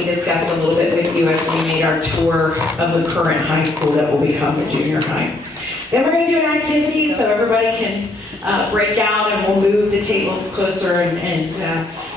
we discussed a little bit with you as we made our tour of the current high school that will become the junior high. Then we're going to do an activity so everybody can break out, and we'll move the tables closer and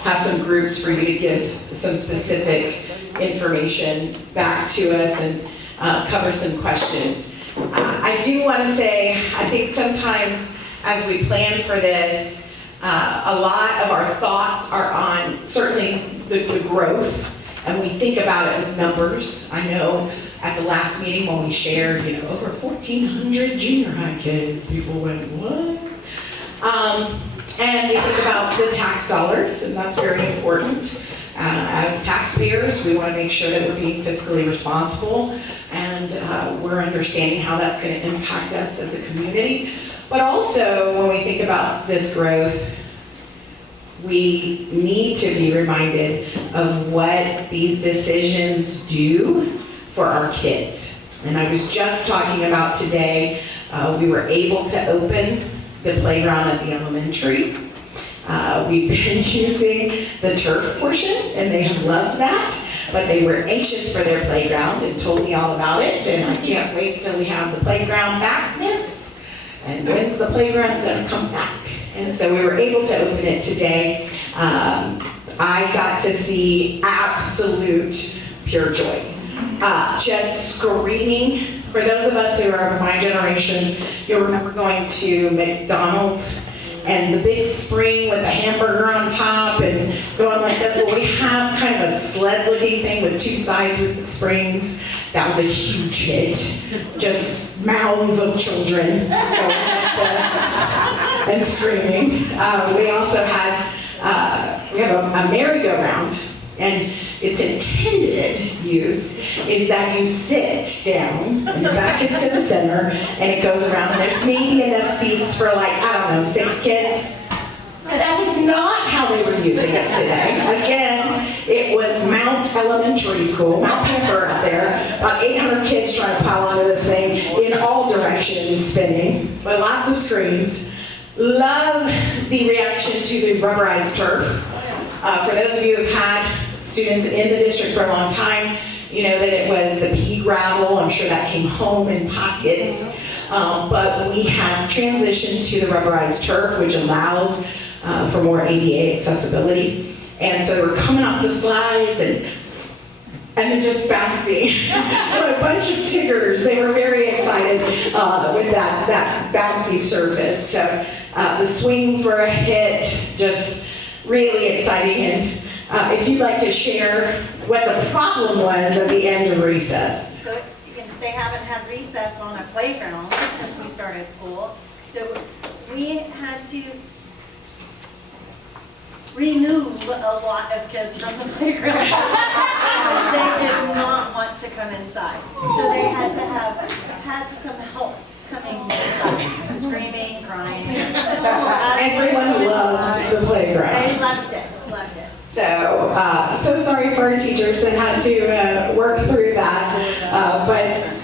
have some groups for you to give some specific information back to us and cover some questions. I do want to say, I think sometimes as we plan for this, a lot of our thoughts are on certainly the growth, and we think about it with numbers. I know at the last meeting when we shared, over 1,400 junior high kids, people went, what? And we think about the tax dollars, and that's very important. As taxpayers, we want to make sure that we're being fiscally responsible, and we're understanding how that's going to impact us as a community. But also, when we think about this growth, we need to be reminded of what these decisions do for our kids. And I was just talking about today, we were able to open the playground at the elementary. We've been using the turf portion, and they have loved that, but they were anxious for their playground and told me all about it, and I can't wait till we have the playground back, miss. And when's the playground gonna come back? And so we were able to open it today. I got to see absolute pure joy. Just screaming. For those of us who are of my generation, you'll remember going to McDonald's and the big spring with the hamburger on top and going like this. Well, we have kind of a sled-looking thing with two sides with the springs. That was a huge hit. Just mouths of children going like this and screaming. We also had, we have a merry-go-round, and its intended use is that you sit down and your back is to the center and it goes around, and there's maybe enough seats for like, I don't know, 6 kids. That is not how they were using it today. Again, it was Mount Elementary School, Mount Pamper out there, about 800 kids trying to pile onto this thing in all directions, spinning, with lots of screams. Love the reaction to the rubberized turf. For those of you who've had students in the district for a long time, you know that it was the pea gravel. I'm sure that came home in pockets. But we have transitioned to the rubberized turf, which allows for more ADA accessibility. And so we're coming off the slides and then just bouncing. A bunch of Tiggers. They were very excited with that bouncy surface. So the swings were a hit, just really exciting. And if you'd like to share what the problem was at the end of recess. So they haven't had recess on a playground since we started school. So we had to remove a lot of kids from the playground because they did not want to come inside. So they had to have some help coming inside, screaming, crying. Everyone loved the playground. They loved it. So sorry for our teachers that had to work through that. But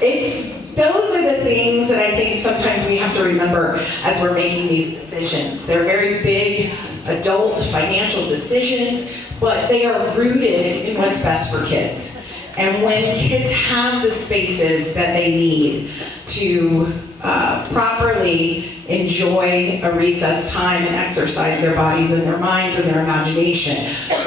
those are the things that I think sometimes we have to remember as we're making these decisions. They're very big adult financial decisions, but they are rooted in what's best for kids. And when kids have the spaces that they need to properly enjoy a recess time and exercise their bodies and their minds and their imagination,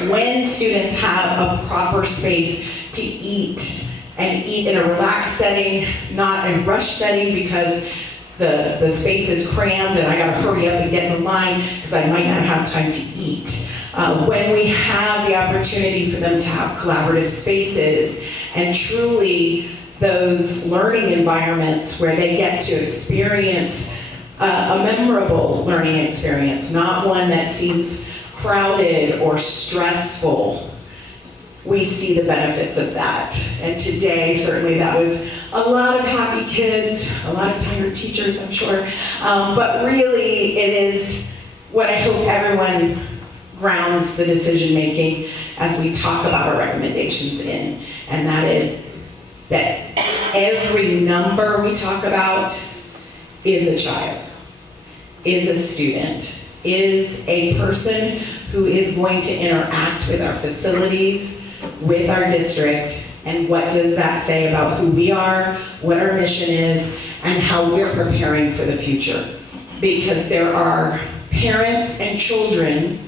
when students have a proper space to eat and eat in a relaxed setting, not a rush setting because the space is crammed and I gotta hurry up and get in line because I might not have time to eat. When we have the opportunity for them to have collaborative spaces and truly those learning environments where they get to experience a memorable learning experience, not one that seems crowded or stressful, we see the benefits of that. And today, certainly that was a lot of happy kids, a lot of tired teachers, I'm sure. But really, it is what I hope everyone grounds the decision making as we talk about our recommendations in. And that is that every number we talk about is a child, is a student, is a person who is going to interact with our facilities, with our district, and what does that say about who we are, what our mission is, and how we're preparing for the future. Because there are parents and children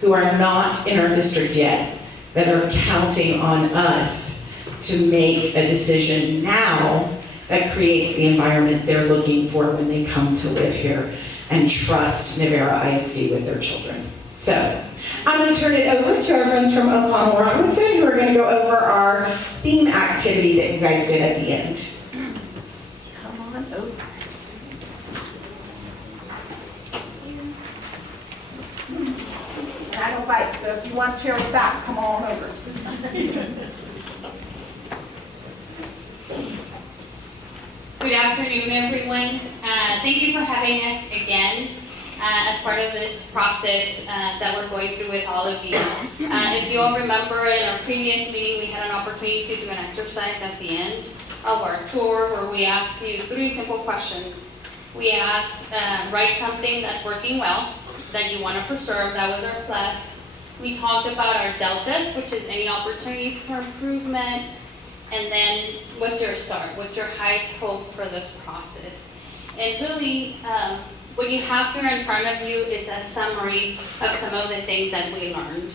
who are not in our district yet that are counting on us to make a decision now that creates the environment they're looking for when they come to live here and trust Navarra ISD with their children. So, I'm going to turn it over to our friends from O'Connell Robinson, who are going to go over our theme activity that you guys did at the end. Come on over. I don't bite, so if you want to chair with back, come on over. Good afternoon, everyone. Thank you for having us again as part of this process that we're going through with all of you. If you all remember, in our previous meeting, we had an opportunity to do an exercise at the end of our tour where we asked you 3 simple questions. We asked, write something that's working well, that you want to preserve. That was our plus. We talked about our deltas, which is any opportunities for improvement. And then, what's your start? What's your highest hope for this process? And really, what you have here in front of you is a summary of some of the things that we learned.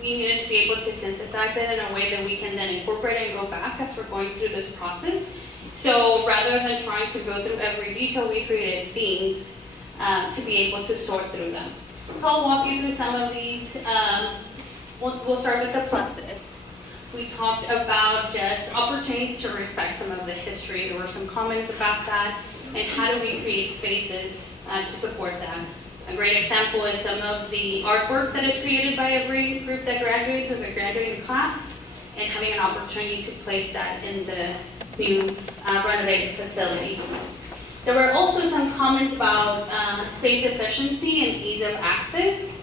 We needed to be able to synthesize it in a way that we can then incorporate and go back as we're going through this process. So rather than trying to go through every detail, we created themes to be able to sort through them. So I'll walk you through some of these. We'll start with the pluses. We talked about just opportunities to respect some of the history. There were some comments about that, and how do we create spaces to support that. A great example is some of the artwork that is created by every group that graduates of the graduating class, and having an opportunity to place that in the new renovated facility. There were also some comments about space efficiency and ease of access.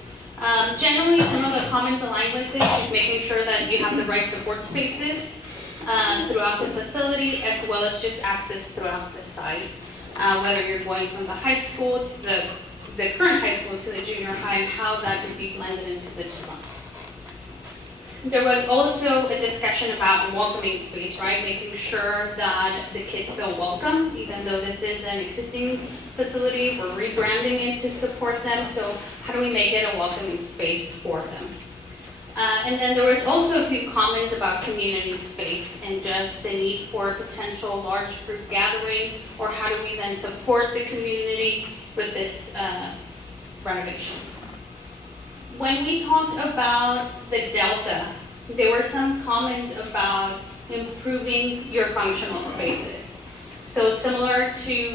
Generally, some of the comments align with this is making sure that you have the right support spaces throughout the facility, as well as just access throughout the site. Whether you're going from the high school to the current high school to the junior high, and how that could be blended into the design. There was also a discussion about welcoming space, right? Making sure that the kids feel welcome, even though this is an existing facility. We're rebranding it to support them. So how do we make it a welcoming space for them? And then there was also a few comments about community space and just the need for a potential large group gathering, or how do we then support the community with this renovation. When we talked about the delta, there were some comments about improving your functional spaces. So similar to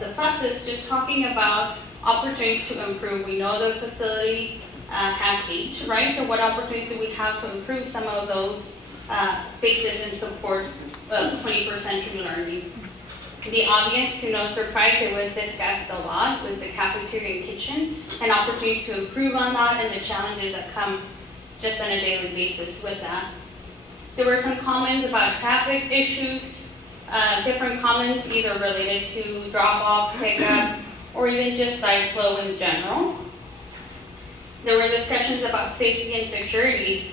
the process, just talking about opportunities to improve. We know the facility has age, right? So what opportunities do we have to improve some of those spaces and support 21st century learning? The obvious, to no surprise, it was discussed a lot, was the cafeteria and kitchen, and opportunities to improve on that, and the challenges that come just on a daily basis with that. There were some comments about traffic issues, different comments either related to drop-off, pickup, or even just site flow in general. There were discussions about safety and security.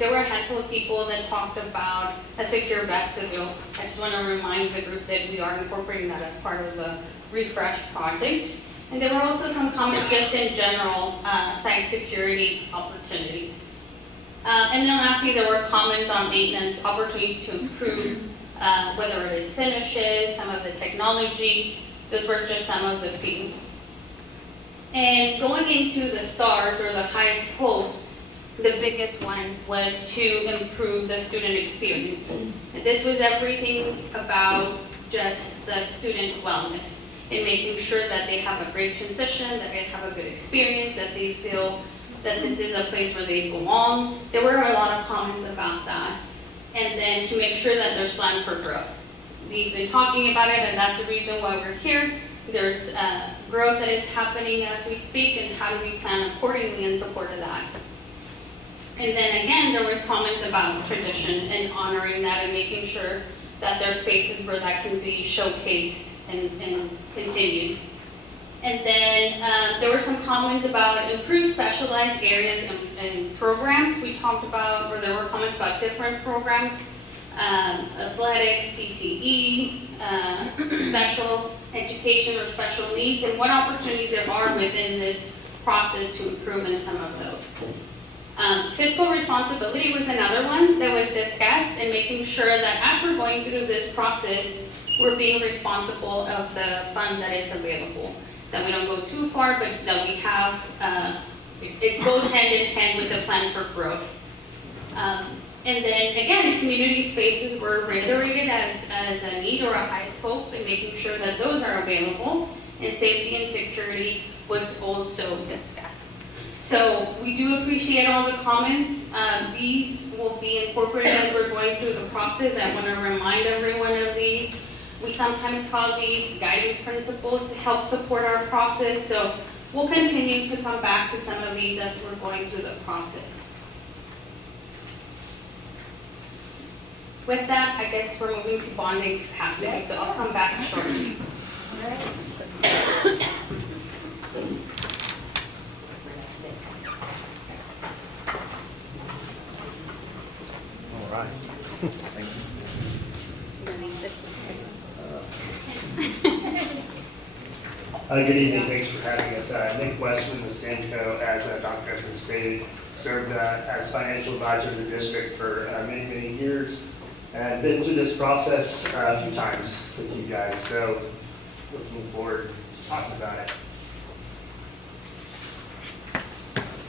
There were a handful of people that talked about a secure vestibule. I just want to remind the group that we are incorporating that as part of the refresh project. And there were also some comments just in general, site security opportunities. And then lastly, there were comments on maintenance, opportunities to improve, whether it is finishes, some of the technology. Those were just some of the themes. And going into the stars, or the highest hopes, the biggest one was to improve the student experience. And this was everything about just the student wellness, and making sure that they have a great transition, that they have a good experience, that they feel that this is a place where they belong. There were a lot of comments about that. And then to make sure that there's plan for growth. We've been talking about it, and that's the reason why we're here. There's growth that is happening as we speak, and how do we plan accordingly in support of that. And then again, there was comments about tradition and honoring that, and making sure that there are spaces where that can be showcased and continued. And then there were some comments about improved specialized areas and programs. We talked about, or there were comments about different programs, athletics, CTE, special education or special needs, and what opportunities there are within this process to improve in some of those. Fiscal responsibility was another one that was discussed, and making sure that as we're going through this process, we're being responsible of the fund that is available. That we don't go too far, but that we have, it goes hand in hand with the plan for growth. And then again, community spaces were reiterated as a need or a high scope, and making sure that those are available. And safety and security was also discussed. So we do appreciate all the comments. These will be incorporated as we're going through the process. I want to remind everyone of these. We sometimes call these guiding principles to help support our process. So we'll continue to come back to some of these as we're going through the process. With that, I guess we're moving to bonding capacity, so I'll come back shortly. All right. Thank you. Good evening, thanks for having us. Nick Westman with Samco, as Dr. Evans stated, served as financial advisor of the district for many, many years, and been through this process a few times with you guys, so looking forward to talking about it.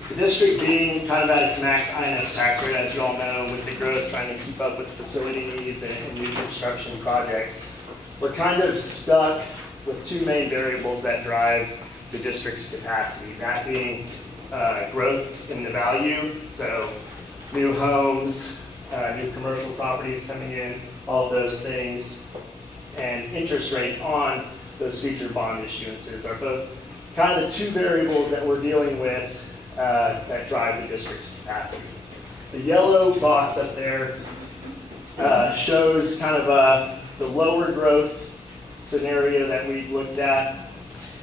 The district being kind of at its max INS tax rate, as you all know, with the growth, trying to keep up with facility needs and new construction projects, we're kind of stuck with two main variables that drive the district's capacity, that being growth in the value, so new homes, new commercial properties coming in, all of those things, and interest rates on those future bond issuances are both kind of the two variables that we're dealing with that drive the district's capacity. The yellow box up there shows kind of the lower growth scenario that we've looked at,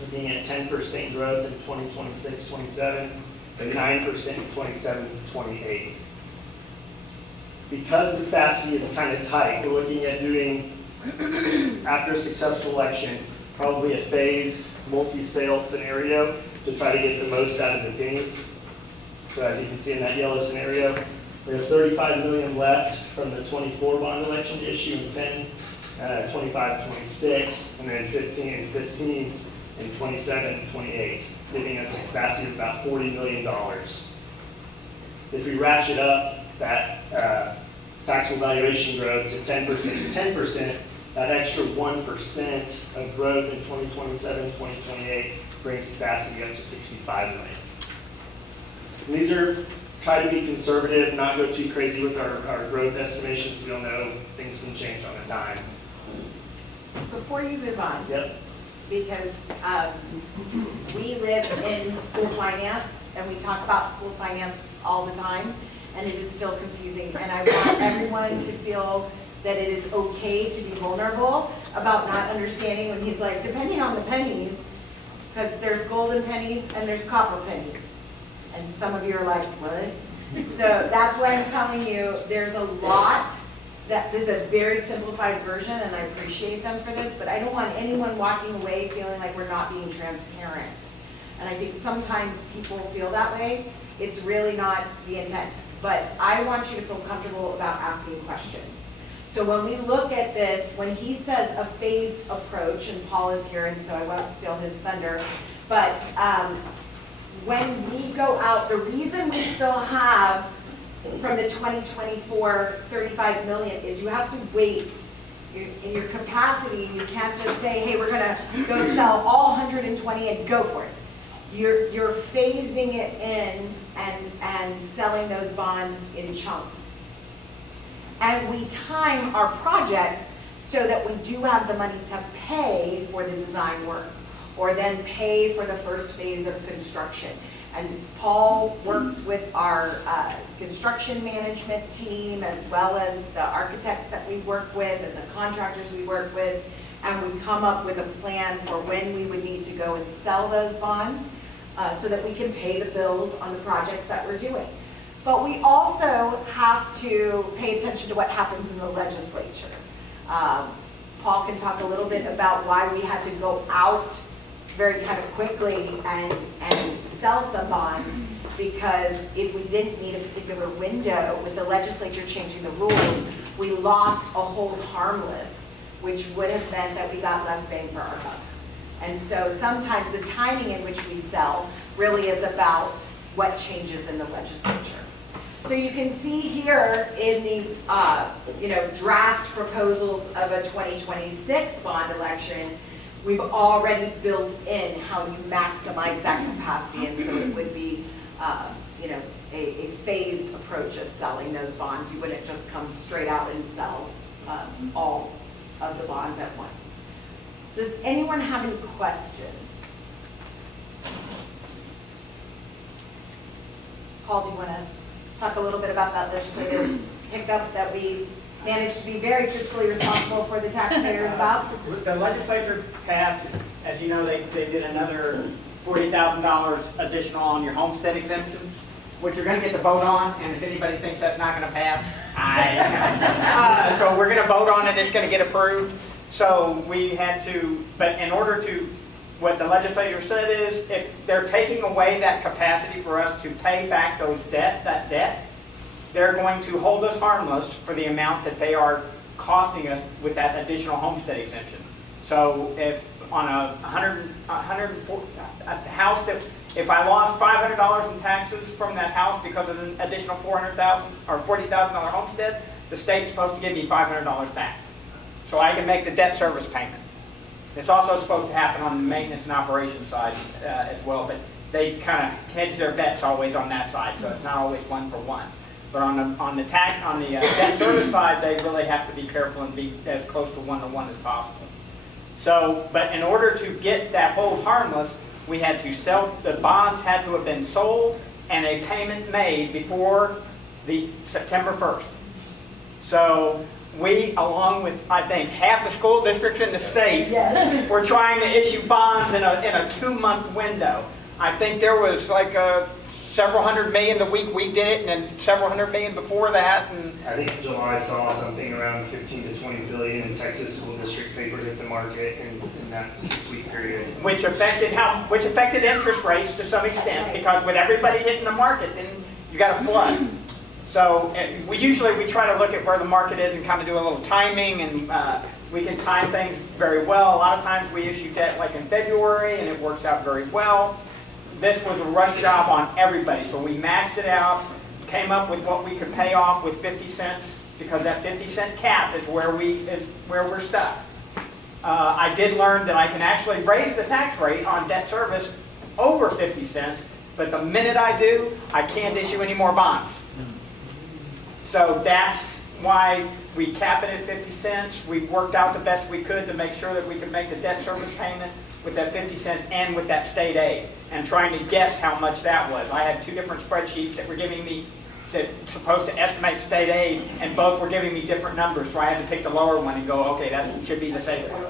looking at 10% growth in 2026-27 and 9% in 27-28. Because the capacity is kind of tight, we're looking at doing, after a successful election, probably a phased multi-sale scenario to try to get the most out of the pennies. So as you can see in that yellow scenario, we have $35 million left from the 24 bond election to issue in 10, 25, 26, and then 15 and 15, and 27, 28, giving us a capacity of about $40 million. If we ratchet up that taxable valuation growth to 10% to 10%, that extra 1% of growth in 2027, 2028 brings capacity up to $65 million. And these are, try to be conservative, not go too crazy with our growth estimations. We don't know, things can change on a dime. Before you move on, Yep. because we live in school finance and we talk about school finance all the time, and it is still confusing. And I want everyone to feel that it is okay to be vulnerable about not understanding when he's like, depending on the pennies, because there's golden pennies and there's copper pennies. And some of you are like, what? So that's why I'm telling you, there's a lot. That this is a very simplified version, and I appreciate them for this, but I don't want anyone walking away feeling like we're not being transparent. And I think sometimes people feel that way. It's really not the intent. But I want you to feel comfortable about asking questions. So when we look at this, when he says a phased approach, and Paul is here, and so I won't steal his thunder, but when we go out, the reason we still have from the 2024 $35 million is you have to wait. In your capacity, you can't just say, hey, we're gonna go sell all 120 and go for it. You're phasing it in and selling those bonds in chunks. And we time our projects so that we do have the money to pay for the design work, or then pay for the first phase of construction. And Paul works with our construction management team, as well as the architects that we work with and the contractors we work with, and we come up with a plan for when we would need to go and sell those bonds so that we can pay the bills on the projects that we're doing. But we also have to pay attention to what happens in the legislature. Paul can talk a little bit about why we had to go out very kind of quickly and sell some bonds, because if we didn't meet a particular window with the legislature changing the rules, we lost a hold harmless, which would have meant that we got less bang for our buck. And so sometimes the timing in which we sell really is about what changes in the legislature. So you can see here in the draft proposals of a 2026 bond election, we've already built in how you maximize that capacity, and so it would be a phased approach of selling those bonds. You wouldn't just come straight out and sell all of the bonds at once. Does anyone have any questions? Paul, do you want to talk a little bit about that legislative hiccup that we managed to be very fiscally responsible for the taxpayers about? The legislature passed, as you know, they did another $40,000 additional on your homestead exemption, which you're going to get the vote on, and if anybody thinks that's not going to pass, so we're going to vote on it, it's going to get approved. So we had to, but in order to, what the legislature said is, if they're taking away that capacity for us to pay back that debt, they're going to hold us harmless for the amount that they are costing us with that additional homestead exemption. So if on a house that, if I lost $500 in taxes from that house because of an additional $400,000 or $40,000 homestead, the state's supposed to give me $500 back, so I can make the debt service payment. It's also supposed to happen on the maintenance and operations side as well, but they kind of hedge their bets always on that side, so it's not always one for one. But on the debt service side, they really have to be careful and be as close to 1-to-1 as possible. So, but in order to get that hold harmless, we had to sell, the bonds had to have been sold and a payment made before the September 1st. So we, along with, I think, half the school districts in the state, Yes. were trying to issue bonds in a 2-month window. I think there was like several hundred million the week we did it, and then several hundred million before that. And I think July saw something around 15 to 20 billion in Texas school district paper hit the market in that 6-week period. which affected interest rates to some extent, because with everybody hitting the market, then you got a flood. So we try to look at where the market is and kind of do a little timing, and we can time things very well. A lot of times we issue debt like in February, and it works out very well. This was a rush job on everybody, so we maxed it out, came up with what we could pay off with 50 cents, because that 50-cent cap is where we're stuck. I did learn that I can actually raise the tax rate on debt service over 50 cents, but the minute I do, I can't issue any more bonds. So that's why we cap it at 50 cents. We worked out the best we could to make sure that we could make the debt service payment with that 50 cents and with that state aid, and trying to guess how much that was. I had 2 different spreadsheets that were giving me, that supposed to estimate state aid, and both were giving me different numbers, so I had to pick the lower one and go, okay, that should be the safe one.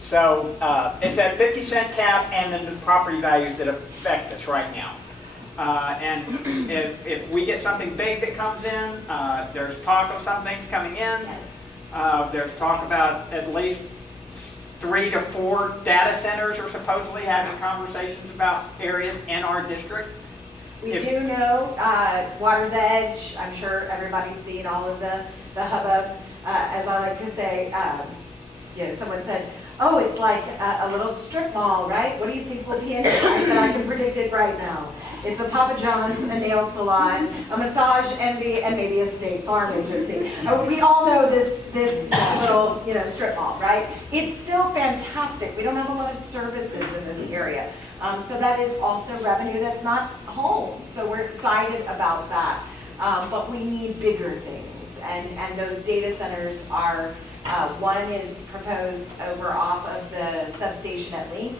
So it's that 50-cent cap and then the property values that affect us right now. And if we get something big that comes in, there's talk of some things coming in. There's talk about at least 3 to 4 data centers are supposedly having conversations about areas in our district. We do know Water's Edge, I'm sure everybody's seen all of the hubbub. As I like to say, someone said, oh, it's like a little strip mall, right? What do you think will be in it? I said, I can predict it right now. It's a Papa John's, a nail salon, a massage envy, and maybe a State Farm agency. We all know this little strip mall, right? It's still fantastic. We don't have a lot of services in this area. So that is also revenue that's not home. So we're excited about that. But we need bigger things. And those data centers are, one is proposed over off of the substation at Link.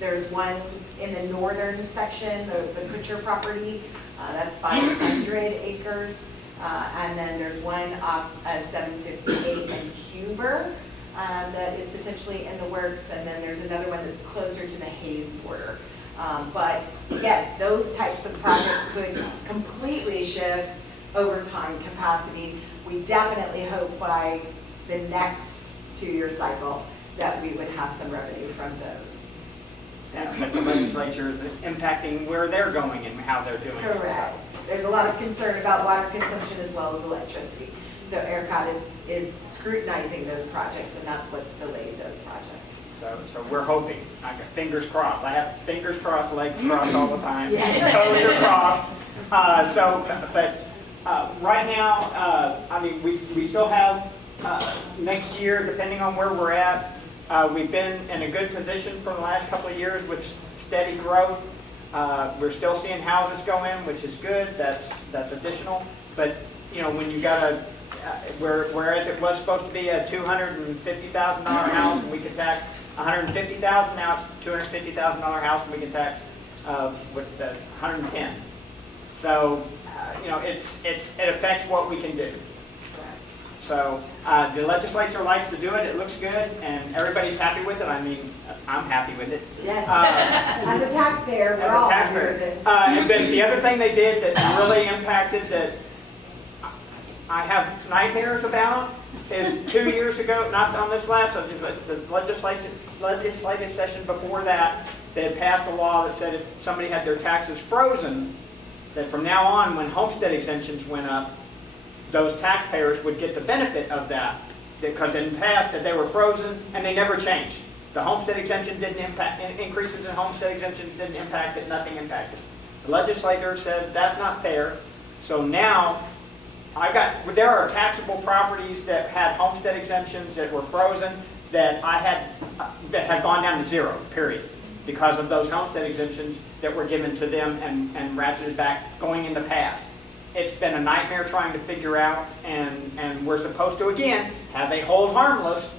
There's one in the northern section, the Kutcher property, that's 500 acres. And then there's one off 758 in Huber. that is potentially in the works, and then there's another one that's closer to the Hayes border. But yes, those types of projects could completely shift overtime capacity. We definitely hope by the next 2-year cycle that we would have some revenue from those. But the legislature is impacting where they're going and how they're doing it. Correct. There's a lot of concern about water consumption as well as electricity. So ERCOT is scrutinizing those projects, and that's what's delayed those projects. So we're hoping. I got fingers crossed. I have fingers crossed, legs crossed all the time. Yeah. Toes are crossed. Right now, I mean, we still have next year, depending on where we're at. We've been in a good position for the last couple of years with steady growth. We're still seeing houses go in, which is good. That's additional. But you know, when you got whereas it was supposed to be a $250,000 house and we could tax $150,000, now it's $250,000 house and we can tax with the $110,000. So you know, it affects what we can do. So the legislature likes to do it. It looks good, and everybody's happy with it. I mean, I'm happy with it. Yes. As a taxpayer, we're As all a happy with taxpayer. it. And then the other thing they did that really impacted that I have nightmares about is 2 years ago, not on this last, the legislative session before that, they had passed a law that said if somebody had their taxes frozen, that from now on, when homestead exemptions went up, those taxpayers would get the benefit of that, because in the past that they were frozen and they never changed. The homestead exemption didn't impact, increases in homestead exemptions didn't impact it, nothing impacted. The legislator said that's not fair, so now there are taxable properties that had homestead exemptions that were frozen that that had gone down to 0, period, because of those homestead exemptions that were given to them and ratcheted back going in the past. It's been a nightmare trying to figure out, and we're supposed to, again, have a hold harmless,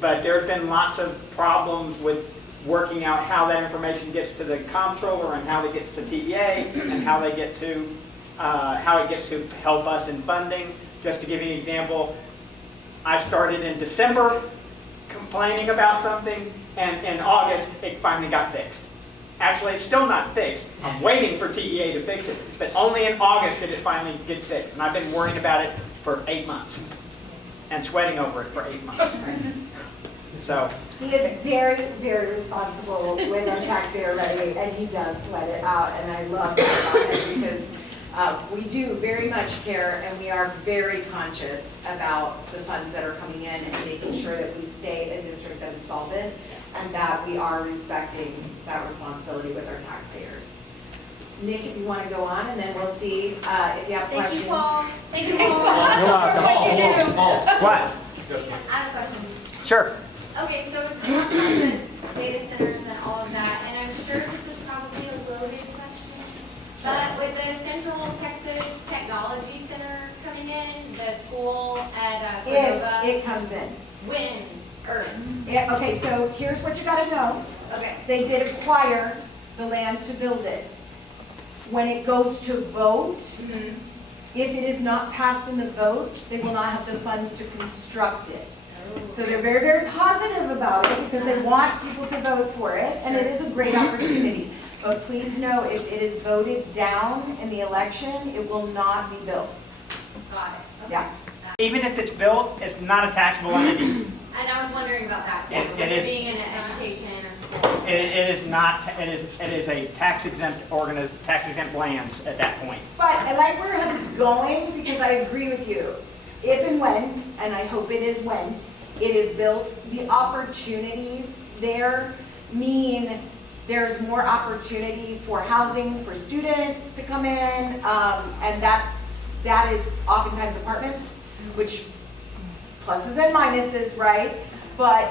but there's been lots of problems with working out how that information gets to the comptroller and how it gets to TVA and how it gets to help us in funding. Just to give you an example, I started in December complaining about something, and in August it finally got fixed. Actually, it's still not fixed. I'm waiting for TEA to fix it, but only in August did it finally get fixed. And I've been worrying about it for 8 months and sweating over it for 8 months. So He is very, very responsible with our taxpayer levy, and he does sweat it out, and I love that about him because we do very much care, and we are very conscious about the funds that are coming in and making sure that we stay a district that is solvent and that we are respecting that responsibility with our taxpayers. Nick, if you want to go on, and then we'll see if you have Thank questions. you, Paul. Thank you, Paul. what? I have a question. Sure. Okay, so the data centers and all of that, and I'm sure this is probably a loaded question, but with the Central Texas Technology Center coming in, the school at Cordova, If it comes in. when? Yeah, okay, so here's what you gotta know. Okay. They did acquire the land to build it. When it goes to vote, if it is not passed in the vote, they will not have the funds to construct it. So they're very, very positive about it because they want people to vote for it, and it is a great opportunity. But please know, if it is voted down in the election, it will not be built. Got it. Okay. Yeah. Even if it's built, it's not a taxable entity. And I was wondering about that too, It with is- it being in an education or school. It is not. It is a tax exempt lands at that point. But I like where it's going because I agree with you. If and when, and I hope it is when, it is built, the opportunities there mean there's more opportunity for housing for students to come in, and that is oftentimes apartments, which pluses and minuses, right? But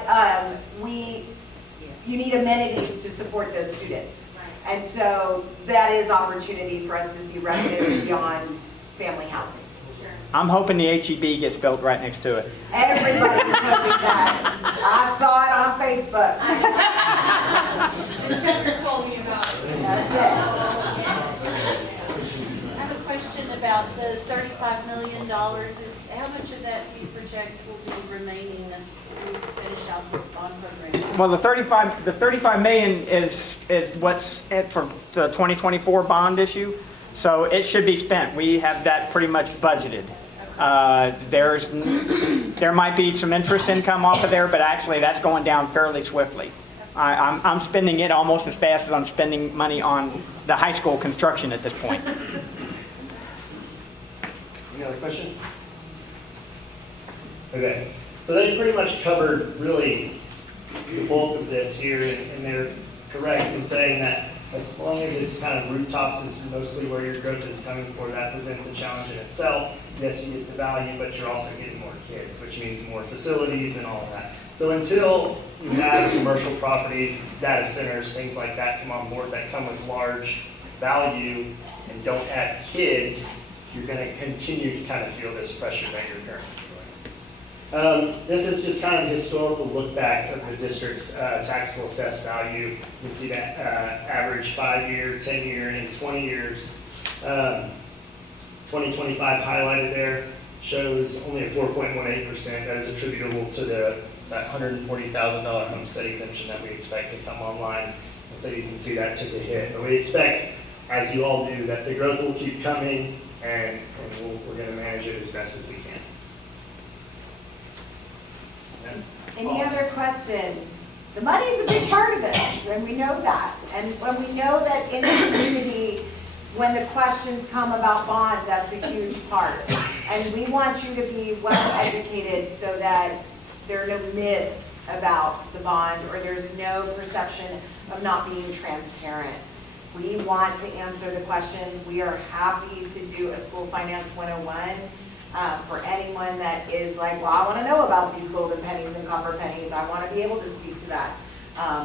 you need amenities to support those students. And so that is opportunity for us to see revenue beyond family housing. I'm hoping the HEB gets built right next to it. Everybody's hoping that. I saw it on Facebook. The checker told me about it. That's it. I have a question about the $35 million, is, how much of that do you project will be remaining that we finish out the bond program? Well, the 35 million is what's it for the 2024 bond issue. So it should be spent. We have that pretty much budgeted. There might be some interest income off of there, but actually that's going down fairly swiftly. I'm spending it almost as fast as I'm spending money on the high school construction at this point. Any other questions? Okay, so they pretty much covered really the bulk of this here, and they're correct in saying that as long as it's kind of rooftops is mostly where your growth is coming for, that presents a challenge in itself. Yes, you get the value, but you're also getting more kids, which means more facilities and all of that. So until you have commercial properties, data centers, things like that come on board that come with large value and don't add kids, you're going to continue to kind of feel this pressure that you're currently feeling. This is just kind of a historical look back of the district's taxable assessed value. You can see that average 5-year, 10-year, and 20 years. 2025 highlighted there shows only a 4.18% that is attributable to that $140,000 homestead exemption that we expect to come online. And so you can see that took a hit. But we expect, as you all do, that the growth will keep coming, and we're going to manage it as best as we can. That's Any all. other questions? The money is a big part of this, and we know that. And when we know that in the community, when the questions come about bond, that's a huge part. And we want you to be well educated so that there are no myths about the bond, or there's no perception of not being transparent. We want to answer the questions. We are happy to do a School Finance 101 for anyone that is like, well, I want to know about these golden pennies and copper pennies. I want to be able to speak to that.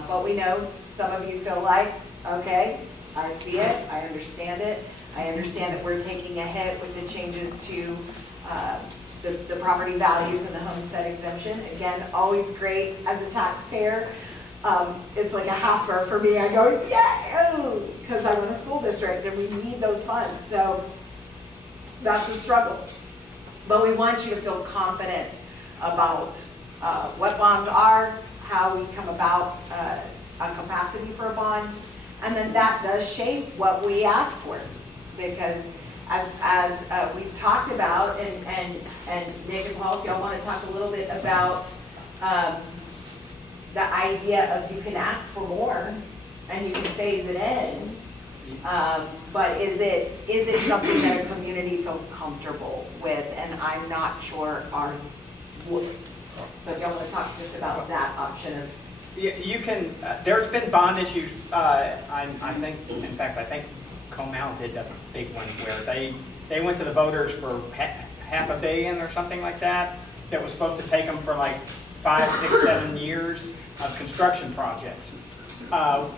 But we know some of you feel like, okay, I see it, I understand it. I understand that we're taking a hit with the changes to the property values and the homestead exemption. Again, always great as a taxpayer. It's like a halfer for me. I go, yeah, because I run a school district and we need those funds. So that's a struggle. But we want you to feel confident about what bonds are, how we come about a capacity for a bond, and then that does shape what we ask for. Because as we've talked about, and Nick and Paul, if y'all want to talk a little bit about the idea of you can ask for more and you can phase it in, but is it something that a community feels comfortable with? And I'm not sure ours would. So if y'all want to talk just about that option of. You can, there's been bond issues, I think Comal did a big one where they went to the voters for $500 million or something like that was supposed to take them for like 5, 6, 7 years of construction projects,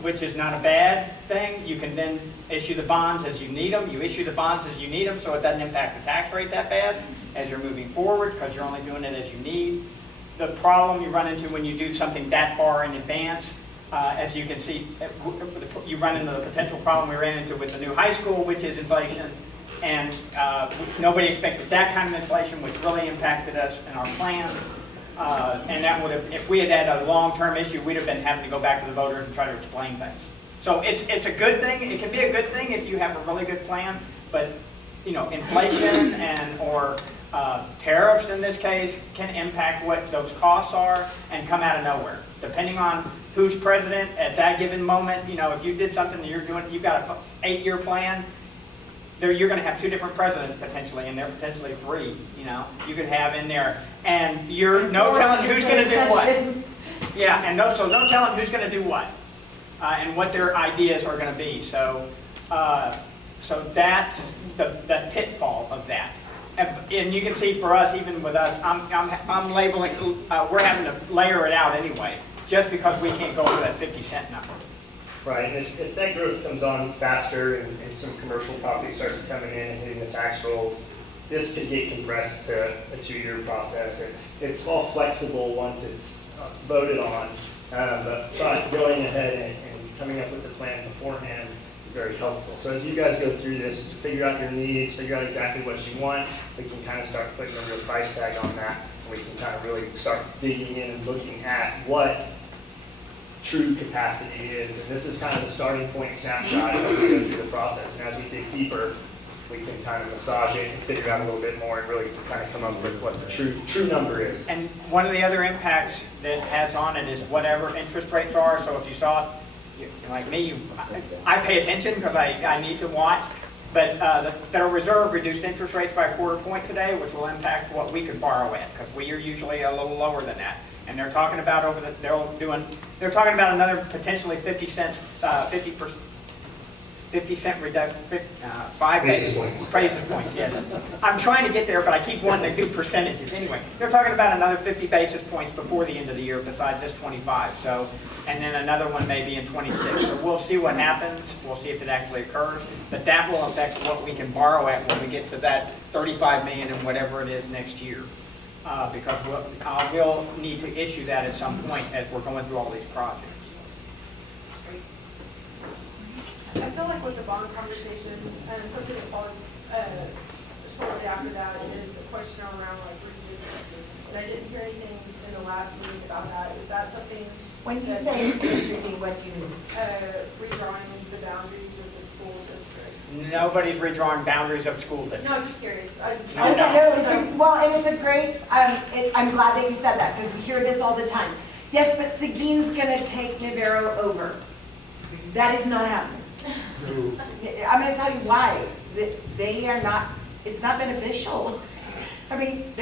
which is not a bad thing. You can then issue the bonds as you need them. You issue the bonds as you need them, so it doesn't impact the tax rate that bad as you're moving forward, because you're only doing it as you need. The problem you run into when you do something that far in advance, as you can see, you run into the potential problem we ran into with the new high school, which is inflation. And nobody expected that kind of inflation, which really impacted us in our plans. And that would have, if we had had a long-term issue, we'd have been having to go back to the voters and try to explain things. So it's a good thing. It can be a good thing if you have a really good plan, but inflation or tariffs in this case can impact what those costs are and come out of nowhere. Depending on who's president at that given moment, if you did something that you've got an 8-year plan, you're going to have 2 different presidents potentially, and they're potentially 3. You could have in there, and you're no telling who's going to do what. Yeah, and no telling who's going to do what, and what their ideas are going to be. So that's the pitfall of that. And you can see for us, even with us, I'm labeling. We're having to layer it out anyway, just because we can't go for that 50-cent number. Right, and if that growth comes on faster and some commercial property starts coming in and hitting the tax rolls, this could get compressed to a 2-year process. It's all flexible once it's voted on, but going ahead and coming up with the plan beforehand is very helpful. So as you guys go through this, to figure out your needs, figure out exactly what you want, we can kind of start putting a real price tag on that. We can kind of really start digging in and looking at what true capacity is. And this is kind of the starting point snapshot as we go through the process. And as we dig deeper, we can kind of massage it and figure out a little bit more and really kind of come up with what the true number is. And one of the other impacts that it has on it is whatever interest rates are. So if you saw, like me, I pay attention because I need to watch. But the Federal Reserve reduced interest rates by 1/4 point today, which will impact what we could borrow at, because we are usually a little lower than that. And they're talking about they're talking about another potentially 50 cents, 50 cent reduction, 5 Basis points. basis points, yes. I'm trying to get there, but I keep wanting to do percentages. Anyway, they're talking about another 50 basis points before the end of the year besides this 25. So, and then another one maybe in 26. So we'll see what happens. We'll see if it actually occurs. But that will affect what we can borrow at when we get to that 35 million and whatever it is next year. Because we'll need to issue that at some point as we're going through all these projects. I feel like with the bond conversation, and something that follows shortly after that is a question around like redistricting. And I didn't hear anything in the last meeting about that. Is that something? When you say redistricting, what do you mean? Redrawing the boundaries of the school district. Nobody's redrawing boundaries of school districts. No, just curious. No, no. Well, and it's a great, I'm glad that you said that, because we hear this all the time. Yes, but Seguin's gonna take Navarro over. That is not happening. I'm gonna tell you why. They are not, it's not beneficial. I mean,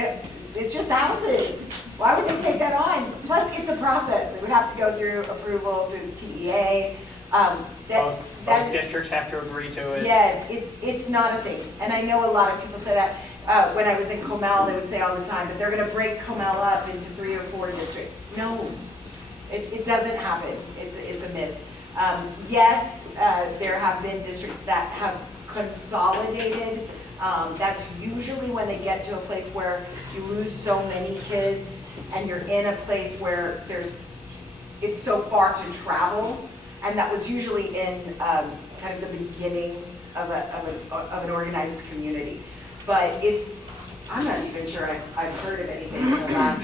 it's just houses. Why would they take that on? Plus, it's a process. It would have to go through approval through TEA. Both districts have to agree to it. Yes, it's not a thing. And I know a lot of people say that. When I was in Comel, they would say all the time that they're gonna break Comel up into 3 or 4 districts. No, it doesn't happen. It's a myth. Yes, there have been districts that have consolidated. That's usually when they get to a place where you lose so many kids and you're in a place where it's so far to travel. And that was usually in kind of the beginning of an organized community. But I'm not even sure I've heard of anything in the last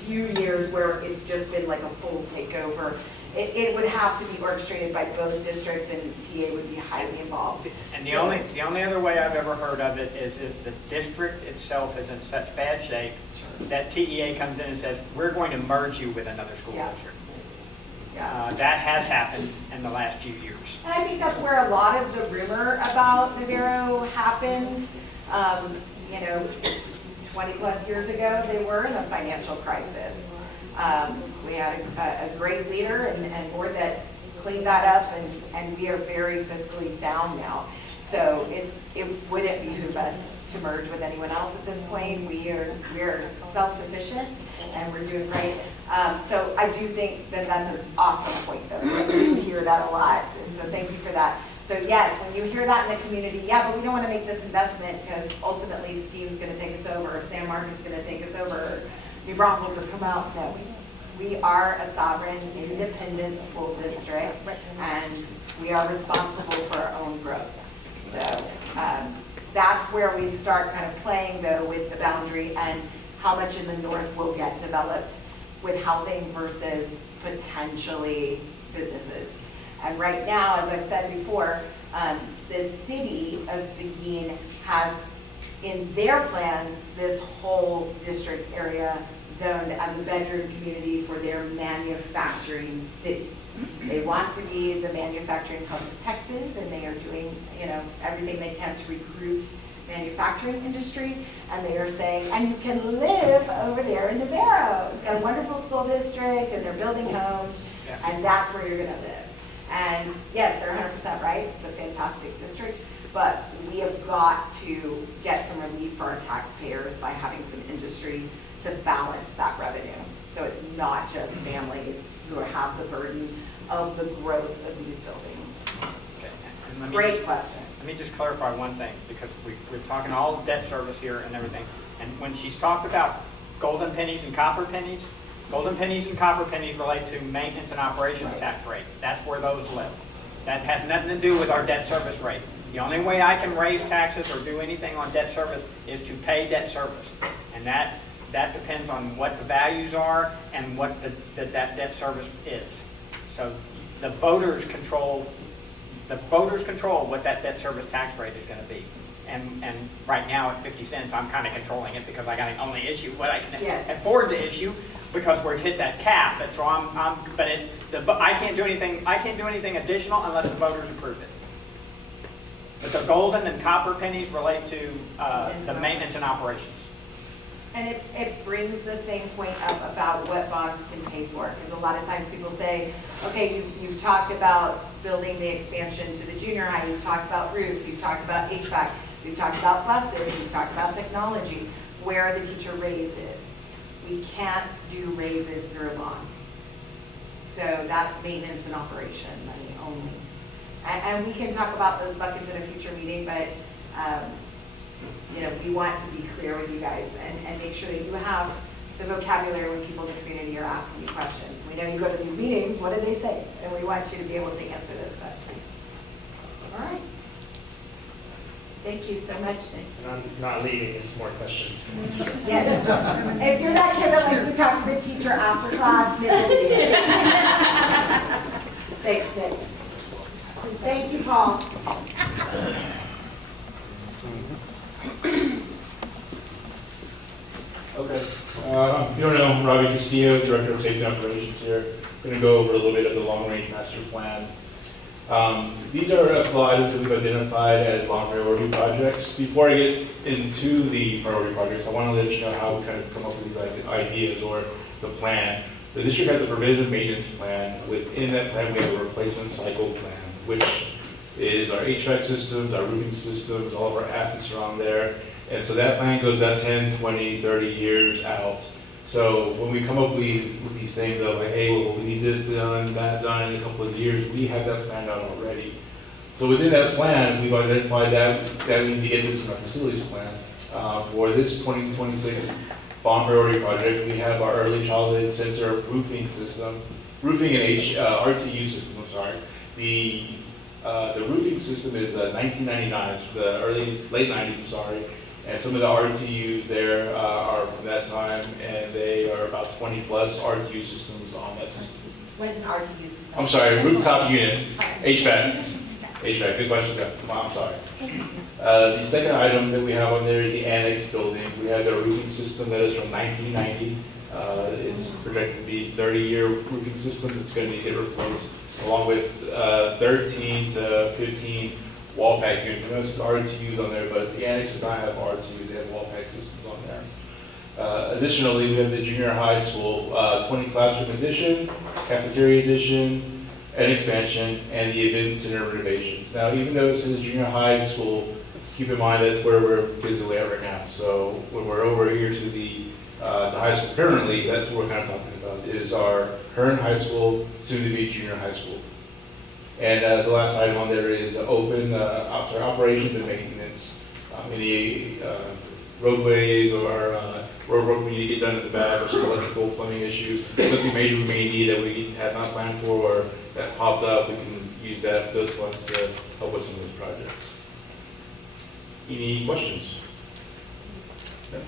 few years where it's just been like a full takeover. It would have to be orchestrated by both districts, and TA would be highly involved. And the only other way I've ever heard of it is if the district itself is in such bad shape that TEA comes in and says, we're going to merge you with another school district. Yeah. That has happened in the last few years. And I think that's where a lot of the rumor about Navarro happened. 20 plus years ago, they were in a financial crisis. We had a great leader and board that cleaned that up, and we are very fiscally sound now. So it wouldn't behoove us to merge with anyone else at this point. We are self-sufficient and we're doing great. So I do think that that's an awesome point, though. I do hear that a lot, and so thank you for that. So yes, when you hear that in the community, yeah, but we don't want to make this investment because ultimately Ski's going to take us over, or San Marcos is going to take us over, or New Braunfels will come out. No, we are a sovereign, independent school district, and we are responsible for our own growth. So that's where we start kind of playing, though, with the boundary and how much in the north will get developed with housing versus potentially businesses. And right now, as I've said before, the city of Seguin has in their plans this whole district area zoned as a bedroom community for their manufacturing city. They want to be the manufacturing hub of Texas, and they are doing, everything they can to recruit manufacturing industry, and they are saying, and you can live over there in Navarro. It's got a wonderful school district, and they're building homes, and that's where you're gonna live. And yes, they're 100% right, it's a fantastic district, but we have got to get some relief for our taxpayers by having some industry to balance that revenue. So it's not just families who have the burden of the growth of these buildings. Okay. Great question. Let me just clarify one thing, because we're talking all debt service here and everything. And when she's talked about golden pennies and copper pennies relate to maintenance and operations tax rate. That's where those live. That has nothing to do with our debt service rate. The only way I can raise taxes or do anything on debt service is to pay debt service. And that depends on what the values are and what that debt service is. So the voters control what that debt service tax rate is going to be. And right now at 50 cents, I'm kind of controlling it because I can only issue what I can afford to issue because we've hit that cap. And so I can't do anything. I can't do anything additional unless the voters approve it. But the golden and copper pennies relate to the maintenance and operations. And it brings the same point up about what bonds can pay for, because a lot of times people say, okay, you've talked about building the expansion to the junior high, you've talked about roofs, you've talked about HVAC, we've talked about buses, we've talked about technology, where are the teacher raises? We can't do raises through a bond. So that's maintenance and operation money only. And we can talk about those buckets in a future meeting, but we want to be clear with you guys and make sure that you have the vocabulary when people in the community are asking you questions. We know you go to these meetings, what do they say? And we want you to be able to answer those questions. All right. Thank you so much, Nick. And I'm not leading into more questions. Yes. If you're that kid that likes to talk to the teacher after class, Nick will be here. Thanks, Nick. Thank you, Paul. Okay. If you don't know, I'm Robbie Castillo, Director of Safety Operations here. I'm going to go over a little bit of the long-range master plan. These are a couple items that we've identified as long priority projects. Before I get into the priority projects, I want to let you know how we kind of come up with these ideas or the plan. The district has a preventive maintenance plan. Within that plan, we have a replacement cycle plan, which is our HVAC systems, our roofing systems, all of our assets are on there. And so that plan goes out 10, 20, 30 years out. So when we come up with these things of like, hey, well, we need this done, that done in a couple of years, we have that planned out already. So within that plan, we've identified that we need to get this in our facilities plan. For this 2026 bond priority project, we have our early childhood sensor roofing system, roofing and RTU system, I'm sorry. The roofing system is 1999, it's the late 90s, I'm sorry. And some of the RTUs there are from that time, and they are about 20 plus RTU systems on that system. What is an RTU system? I'm sorry, rooftop unit, HVAC. HVAC, good question, I'm sorry. The second item that we have on there is the annex building. We have the roofing system that is from 1990. It's projected to be 30-year roofing system that's going to get replaced, along with 13 to 15 wall pack units. There's RTUs on there, but the annex does not have RTUs, they have wall pack systems on there. Additionally, we have the junior high school 20 classroom addition, cafeteria addition, and expansion, and the event center renovations. Now, even though it's in the junior high school, keep in mind that's where we're physically at right now. So when we're over here to the high school currently, that's what we're kind of talking about, is our current high school, soon to be junior high school. And the last item on there is open operations and maintenance. Any roadways or road work we need to get done in the back, or some electrical plumbing issues, something major we may need that we have not planned for or that popped up, we can use those funds to help with some of those projects. Any questions? No?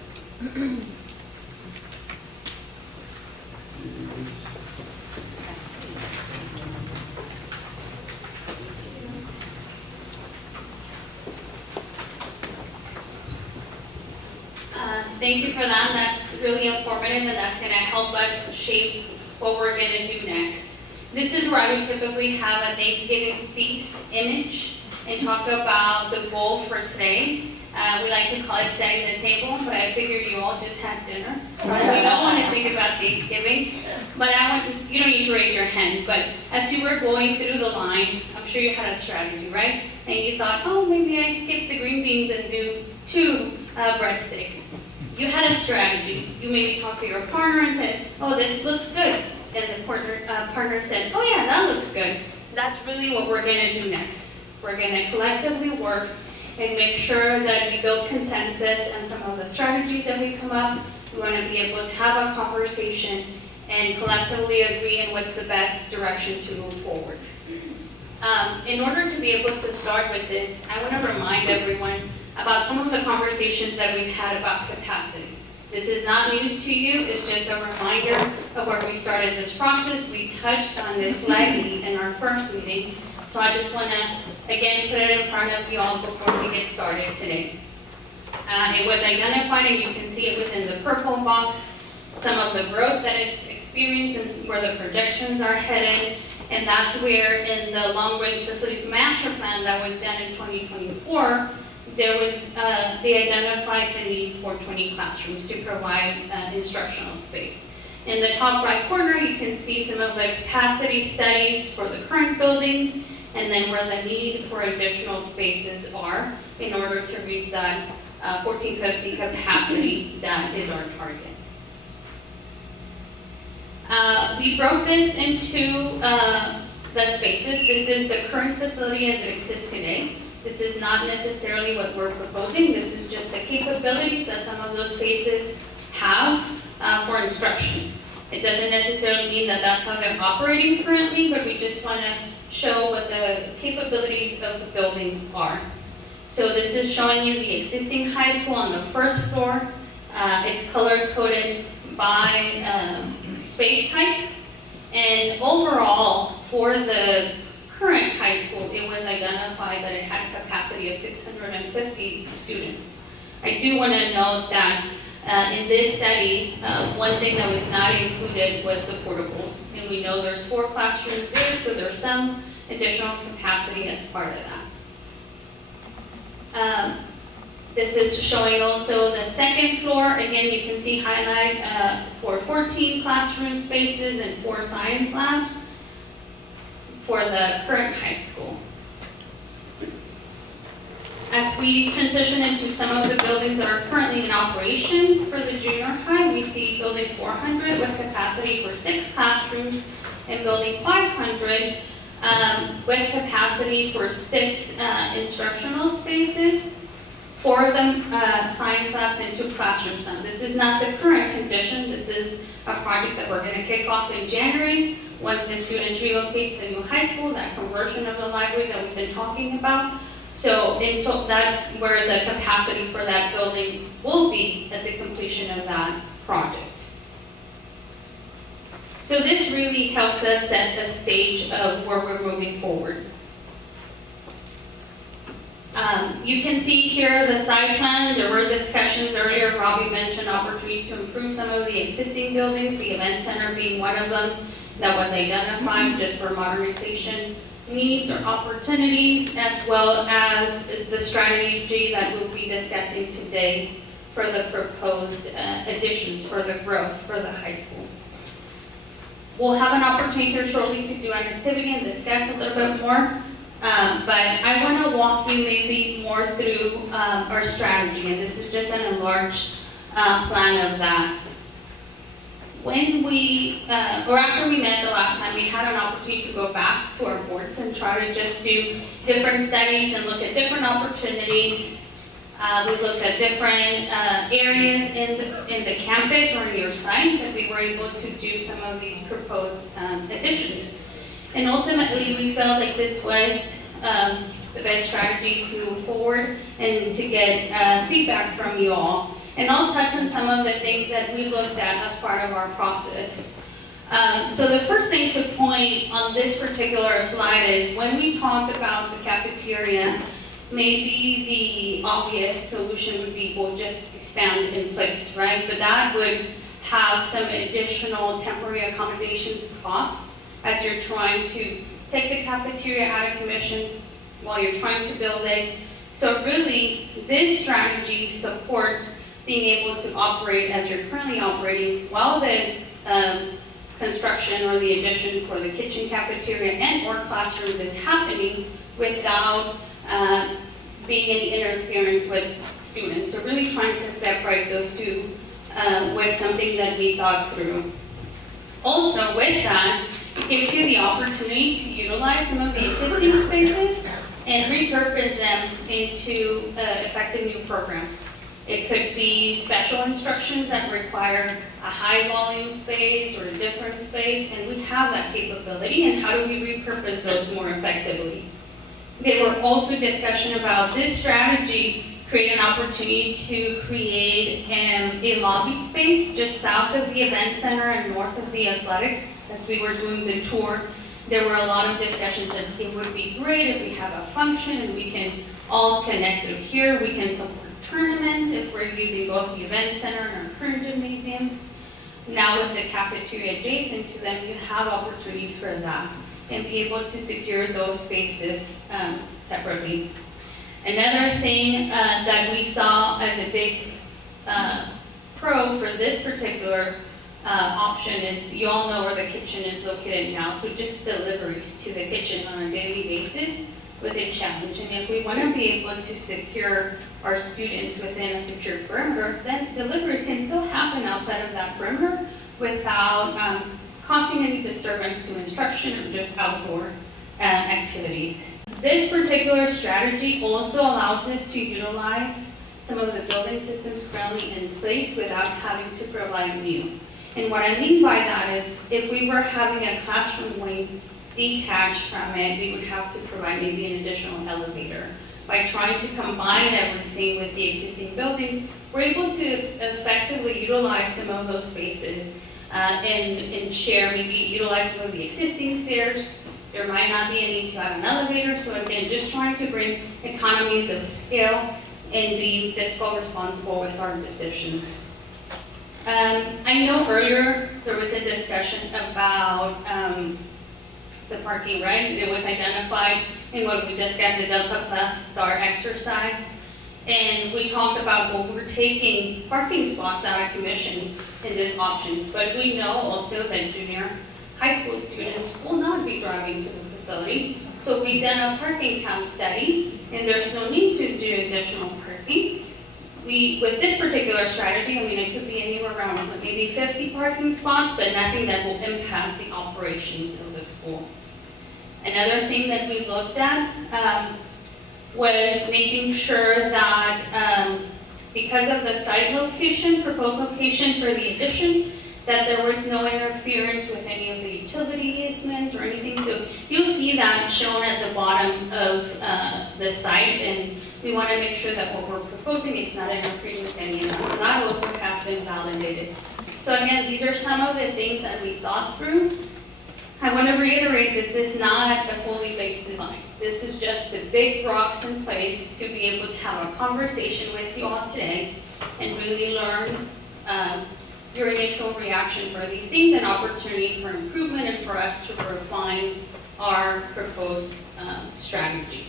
Thank you for that. That's really informative, and that's going to help us shape what we're going to do next. This is where I would typically have a Thanksgiving feast image and talk about the goal for today. We like to call it setting the table, but I figured you all just had dinner. We don't want to think about Thanksgiving, but you don't need to raise your hand, but as you were going through the line, I'm sure you had a strategy, right? And you thought, oh, maybe I skip the green beans and do 2 breadsticks. You had a strategy. You maybe talked to your partner and said, oh, this looks good. And the partner said, oh yeah, that looks good. That's really what we're going to do next. We're going to collectively work and make sure that we build consensus and some of the strategies that we come up. We want to be able to have a conversation and collectively agree on what's the best direction to move forward. In order to be able to start with this, I want to remind everyone about some of the conversations that we've had about capacity. This is not news to you, it's just a reminder of where we started this process. We touched on this slightly in our first meeting, so I just want to, again, put it in front of you all before we get started today. It was identified, and you can see it within the purple box, some of the growth that it's experienced and where the projections are headed, and that's where in the long-range facilities master plan that was done in 2024, there was, they identified the need for 20 classrooms to provide instructional space. In the top right corner, you can see some of the capacity studies for the current buildings, and then where the need for additional spaces are in order to reach that 1450 capacity that is our target. We broke this into the spaces. This is the current facility as it exists today. This is not necessarily what we're proposing. This is just the capabilities that some of those spaces have for instruction. It doesn't necessarily mean that that's how they're operating currently, but we just want to show what the capabilities of the building are. So this is showing you the existing high school on the first floor. It's color-coded by space type. And overall, for the current high school, it was identified that it had a capacity of 650 students. I do want to note that in this study, one thing that was not included was the portables. And we know there's 4 classrooms there, so there's some additional capacity as part of that. This is showing also the second floor. Again, you can see highlight for 14 classroom spaces and 4 science labs for the current high school. As we transition into some of the buildings that are currently in operation for the junior high, we see building 400 with capacity for 6 classrooms and building 500 with capacity for 6 instructional spaces. 4 of them science labs and 2 classrooms. Now, this is not the current condition. This is a project that we're going to kick off in January once the students relocate to the new high school, that conversion of the library that we've been talking about. So that's where the capacity for that building will be at the completion of that project. So this really helps us set the stage of where we're moving forward. You can see here the site plan. There were discussions earlier. Robbie mentioned opportunities to improve some of the existing buildings, the event center being one of them that was identified just for modernization needs or opportunities, as well as the strategy that we'll be discussing today for the proposed additions for the growth for the high school. We'll have an opportunity here shortly to do an activity and discuss a little bit more. But I want to walk you maybe more through our strategy, and this is just an enlarged plan of that. When we, or after we met the last time, we had an opportunity to go back to our boards and try to just do different studies and look at different opportunities. We looked at different areas in the campus or in your site that we were able to do some of these proposed additions. And ultimately, we felt like this was the best strategy to move forward and to get feedback from you all. And I'll touch on some of the things that we looked at as part of our process. So the first thing to point on this particular slide is when we talked about the cafeteria, maybe the obvious solution would be we'll just expand in place, right? But that would have some additional temporary accommodations costs as you're trying to take the cafeteria out of commission while you're trying to build it. So really, this strategy supports being able to operate as you're currently operating while the construction or the addition for the kitchen, cafeteria, and or classrooms is happening without being any interference with students. So really trying to separate those two was something that we thought through. Also with that, it gives you the opportunity to utilize some of the existing spaces and repurpose them into effective new programs. It could be special instructions that require a high volume space or a different space, and we have that capability, and how do we repurpose those more effectively? There were also discussion about this strategy create an opportunity to create a lobby space just south of the event center and north of the athletics. As we were doing the tour, there were a lot of discussions that it would be great if we have a function and we can all connect through here. We can support tournaments if we're using both the event center and our current gymnasiums. Now with the cafeteria adjacent to them, you have opportunities for that and be able to secure those spaces separately. Another thing that we saw as a big pro for this particular option is, you all know where the kitchen is located now, so just deliveries to the kitchen on a daily basis was a challenge. And if we want to be able to secure our students within a secure perimeter, then deliveries can still happen outside of that perimeter without causing any disturbance to instruction or just outdoor activities. This particular strategy also allows us to utilize some of the building systems currently in place without having to provide new. And what I mean by that is, if we were having a classroom wing detached from it, we would have to provide maybe an additional elevator. By trying to combine everything with the existing building, we're able to effectively utilize some of those spaces and share, maybe utilize some of the existing stairs. There might not be a need to have an elevator, so again, just trying to bring economies of scale and be fiscal responsible with our decisions. I know earlier there was a discussion about the parking, right? It was identified in what we discussed, the Delta Plus STAR exercise. And we talked about, well, we're taking parking spots out of commission in this option, but we know also that junior high school students will not be driving to the facility. So we've done a parking count study, and there's no need to do additional parking. With this particular strategy, I mean, it could be anywhere around maybe 50 parking spots, but nothing that will impact the operations of the school. Another thing that we looked at was making sure that because of the site location, proposed location for the addition, that there was no interference with any of the utility easements or anything. So you'll see that shown at the bottom of the site, and we want to make sure that what we're proposing is not interfering with any of that. So that also has been validated. So again, these are some of the things that we thought through. I want to reiterate, this is not a fully baked design. This is just the big rocks in place to be able to have a conversation with you all today and really learn your initial reaction for these things, an opportunity for improvement and for us to refine our proposed strategy.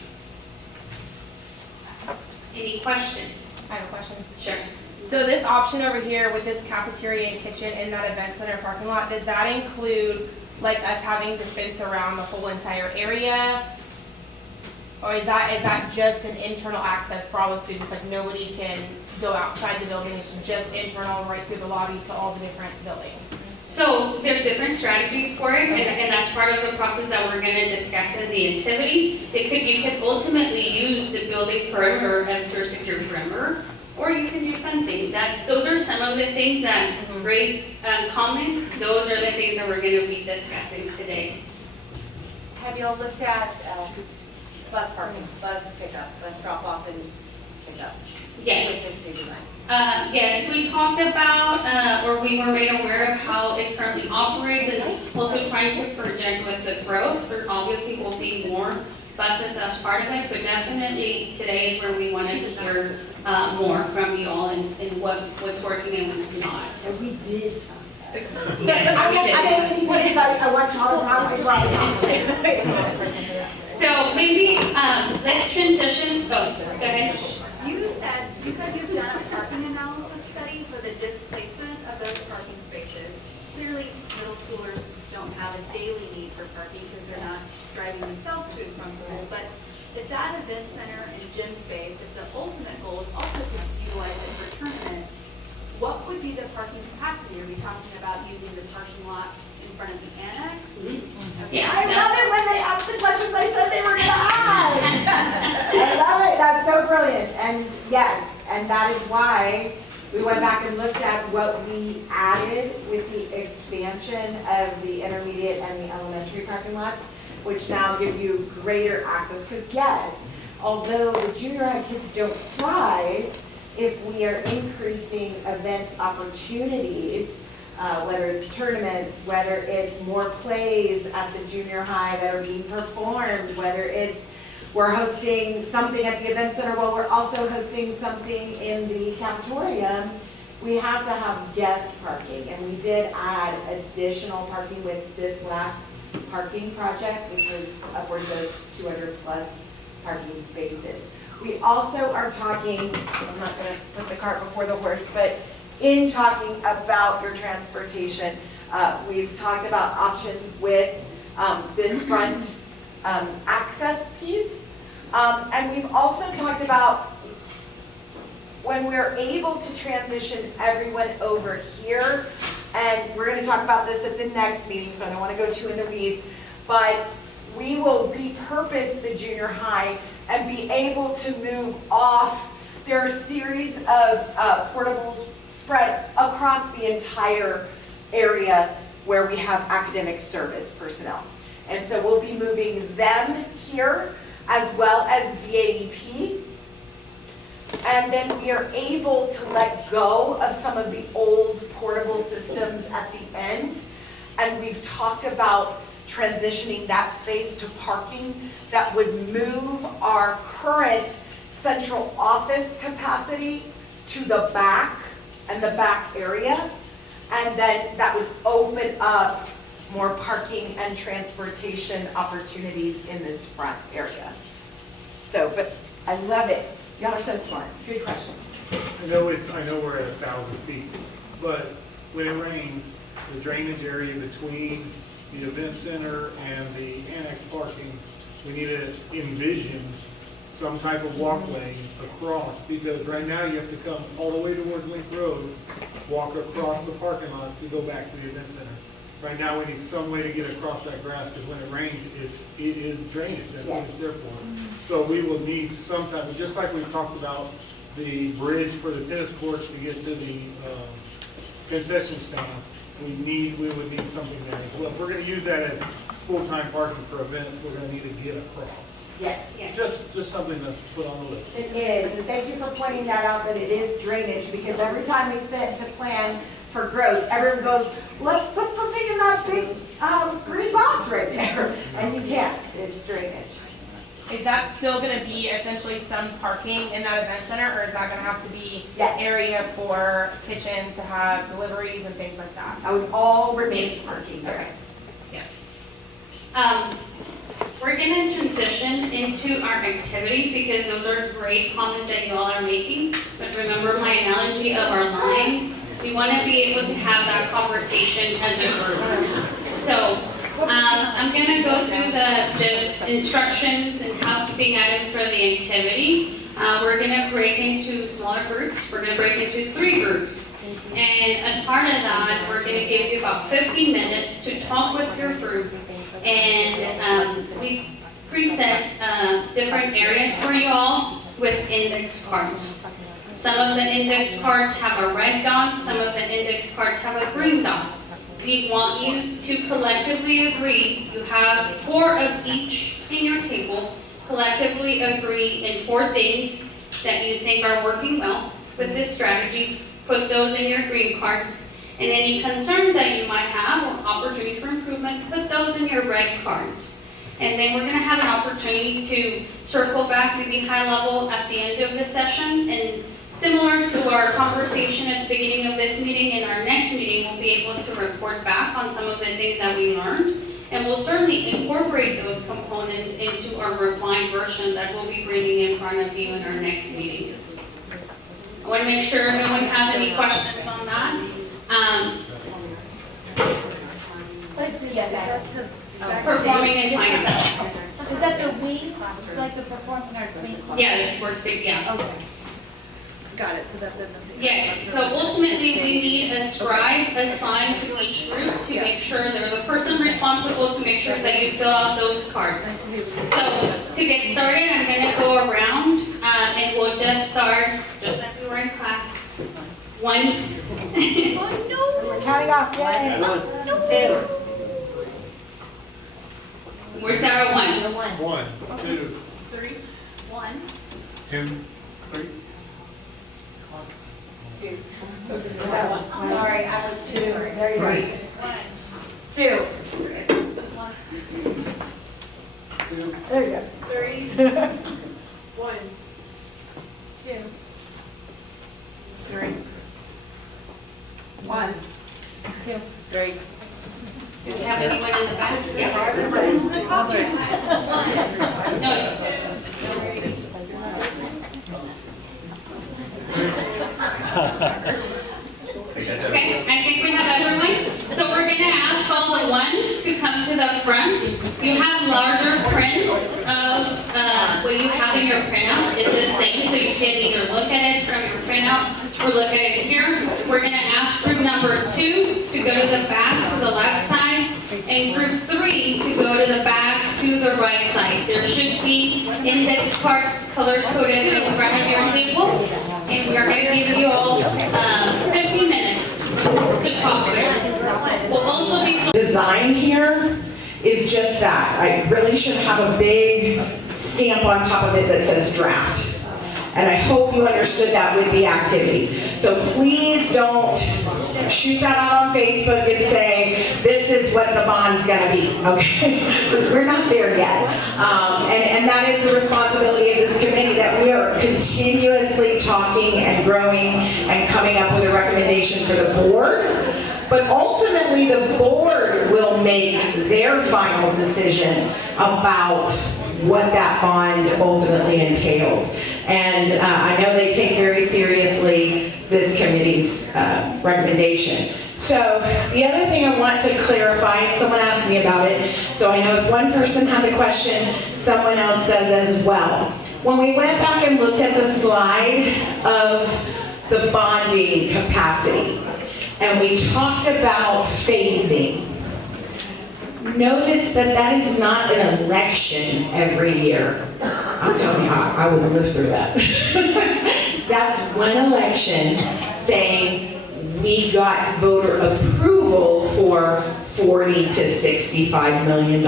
Any questions? I have a question. Sure. So this option over here with this cafeteria and kitchen in that event center parking lot, does that include like us having to fence around the whole entire area? Or is that just an internal access for all the students? Like nobody can go outside the building, it's just internal right through the lobby to all the different buildings? So there's different strategies for it, and that's part of the process that we're going to discuss in the activity. You could ultimately use the building perimeter as your secure perimeter, or you can use fencing. Those are some of the things that great comment. Those are the things that we're going to be discussing today. Have y'all looked at bus parking, bus pickup, bus drop off and pickup? Yes. With this new design? Yes, we talked about, or we were made aware of how it currently operates, and also trying to project with the growth. There obviously will be more buses as part of it, but definitely today is where we wanted to hear more from you all and what's working and what's not. And we did. Yes, we did. I watch all the time. So maybe let's transition. Go ahead. You said you've done a parking analysis study for the displacement of those parking spaces. Clearly, middle schoolers don't have a daily need for parking because they're not driving themselves to and from school. But if that event center and gym space, if the ultimate goal is also to utilize it for tournaments, what would be the parking capacity? Are we talking about using the parking lots in front of the annex? Yeah. I love it when they ask the questions I said they were going to ask. I love it. That's so brilliant. And yes, and that is why we went back and looked at what we added with the expansion of the intermediate and the elementary parking lots, which now give you greater access. Because yes, although the junior high kids don't thrive, if we are increasing event opportunities, whether it's tournaments, whether it's more plays at the junior high that are being performed, whether it's we're hosting something at the event center, well, we're also hosting something in the cafeteria, we have to have guest parking. And we did add additional parking with this last parking project, which was upwards of 200 plus parking spaces. We also are talking, I'm not gonna put the cart before the horse, but in talking about your transportation, we've talked about options with this front access piece. And we've also talked about when we're able to transition everyone over here, and we're gonna talk about this at the next meeting, so I don't wanna go too in the weeds, but we will repurpose the junior high and be able to move off. There are a series of portables spread across the entire area where we have academic service personnel. And so we'll be moving them here, as well as DAEP. And then we are able to let go of some of the old portable systems at the end. And we've talked about transitioning that space to parking that would move our current central office capacity to the back and the back area. And then that would open up more parking and transportation opportunities in this front area. So, but I love it. Y'all are so smart. Good question. I know we're at 1,000 feet, but when it rains, the drainage area between the event center and the annex parking, we need to envision some type of walkway across, because right now you have to come all the way towards Link Road, walk across the parking lot to go back to the event center. Right now, we need some way to get across that grass, because when it rains, it is drainage, that's what it's there for. So we will need some type of, just like we talked about the bridge for the tennis courts to get to the concession stand, we would need something there as well. If we're gonna use that as full-time parking for events, we're gonna need to get across. Yes. Just something to put on the list. It is, and thank you for pointing that out, that it is drainage, because every time we sit to plan for growth, everyone goes, let's put something in that big green box right there, and you can't, it's drainage. Is that still gonna be essentially some parking in that event center, or is that gonna have to be Yes. area for kitchen to have deliveries and things like that? I would all remain parking there. We're gonna transition into our activity because those are great comments that you all are making. But remember my analogy of our line, we wanna be able to have that conversation as a group. So, I'm gonna go through the just instructions and housekeeping items for the activity. We're gonna break into smaller groups. We're gonna break into 3 groups. And as part of that, we're gonna give you about 50 minutes to talk with your group. And we've preset different areas for you all with index cards. Some of the index cards have a red dot, some of the index cards have a green dot. We want you to collectively agree, you have 4 of each in your table, collectively agree in 4 things that you think are working well with this strategy. Put those in your green cards. And any concerns that you might have or opportunities for improvement, put those in your red cards. And then we're gonna have an opportunity to circle back, maybe high level at the end of the session. And similar to our conversation at the beginning of this meeting, in our next meeting, we'll be able to report back on some of the things that we learned. And we'll certainly incorporate those components into our refined version that we'll be bringing in front of you in our next meeting. I wanna make sure no one has any questions on that. What's the, Performing and fine. Is that the wing, like the performing arts wing? Yeah, the sports big, yeah. Okay. Got it, so that the. Yes, so ultimately we need a scribe assigned to each group to make sure there's a person responsible to make sure that you fill out those cards. So to get started, I'm gonna go around and we'll just start just like we were 1. We're counting off, yay. Two. We're starting at 1. 1, 2, 3, 1. 2, 3. Sorry, I was 2. There you go. 2. There you go. 3, 1. 2. 3. 1. 2. 3. Do we have anyone in the back? No. Okay, I think we have everyone. So we're going to ask all the ones to come to the front. You have larger prints of what you have in your printout. It's the same, so you can either look at it from your printout or look at it here. We're going to ask group number 2 to go to the back to the left side, and group 3 to go to the back to the right side. There should be index cards color-coded in front of your table, and we are going to give you all 50 minutes to talk with us. We'll also be Design here is just that. I really should have a big stamp on top of it that says draft. And I hope you understood that with the activity. So please don't shoot that out on Facebook and say, this is what the bond's gonna be, okay? Because we're not there yet. And that is the responsibility of this committee, that we are continuously talking and growing and coming up with a recommendation for the board. But ultimately, the board will make their final decision about what that bond ultimately entails. And I know they take very seriously this committee's recommendation. So the other thing I want to clarify, and someone asked me about it, so I know if one person had the question, someone else does as well. When we went back and looked at the slide of the bonding capacity, and we talked about phasing, notice that that is not an election every year. I'm telling you, I wouldn't live through that. That's one election saying we got voter approval for $40 to $65 million.